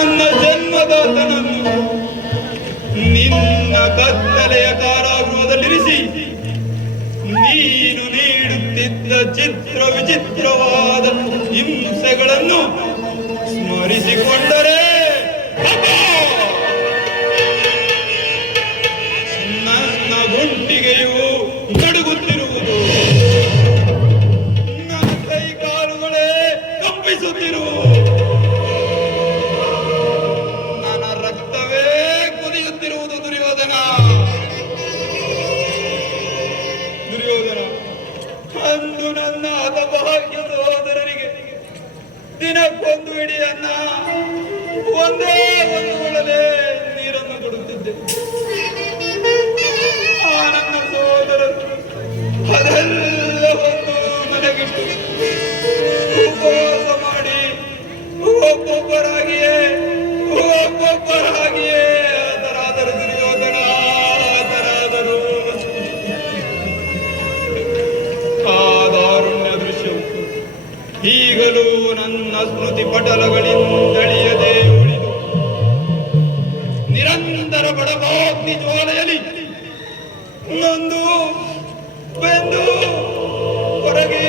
ನನ್ನ ಜನ್ಮದಾತನನ್ನು ನಿನ್ನ ಕತ್ತಲೆಯ ಕಾರಾಗೃಹದಲ್ಲಿರಿಸಿ ನೀನು ನೀಡುತ್ತಿದ್ದ ಚಿತ್ರ ವಿಚಿತ್ರವಾದ ಹಿಂಸೆಗಳನ್ನು ಸ್ಮರಿಸಿಕೊಂಡರೆ ನನ್ನ ಗುಂಟಿಗೆಯು ನಡುಗುತ್ತಿರುವುದು, ನನ್ನ ಕೈ ಕಾಲುಗಳೇ ಕಂಪಿಸುತ್ತಿರುವುದು, ನನ್ನ ರಕ್ತವೇ ಕುದಿಯುತ್ತಿರುವುದು. ದುರ್ಯೋಧನ ಅಂದು ನನ್ನ ಹತಭಾಗ್ಯ ಸಹೋದರರಿಗೆ ದಿನಕ್ಕೊಂದು ಇಡಿಯನ್ನ ಒಂದೇ ಒಂದು ಒಳಲೆ ನೀರನ್ನು ಕೊಡುತ್ತಿದ್ದೆ. ಆ ನನ್ನ ಸಹೋದರರು ಅದೆಲ್ಲವನ್ನು ನನಗಿಟ್ಟು ಉಪವಾಸ ಮಾಡಿ ಒಬ್ಬೊಬ್ಬರಾಗಿಯೇ ಅದರಾದರು. ದುರ್ಯೋಧನ ಅದರಾದರು. ಆ ದಾರುಣ್ಯ ದೃಶ್ಯವು ಈಗಲೂ ನನ್ನ ಸ್ಮೃತಿ ಪಟಲಗಳಿಂದಳಿಯದೆ ಉಳಿದು ನಿರಂತರ ಬಡಭಾಗ್ನಿ ಜ್ವಾಲೆಯಲ್ಲಿ ನೊಂದು ಬೆಂದು ಹೊರಗೆ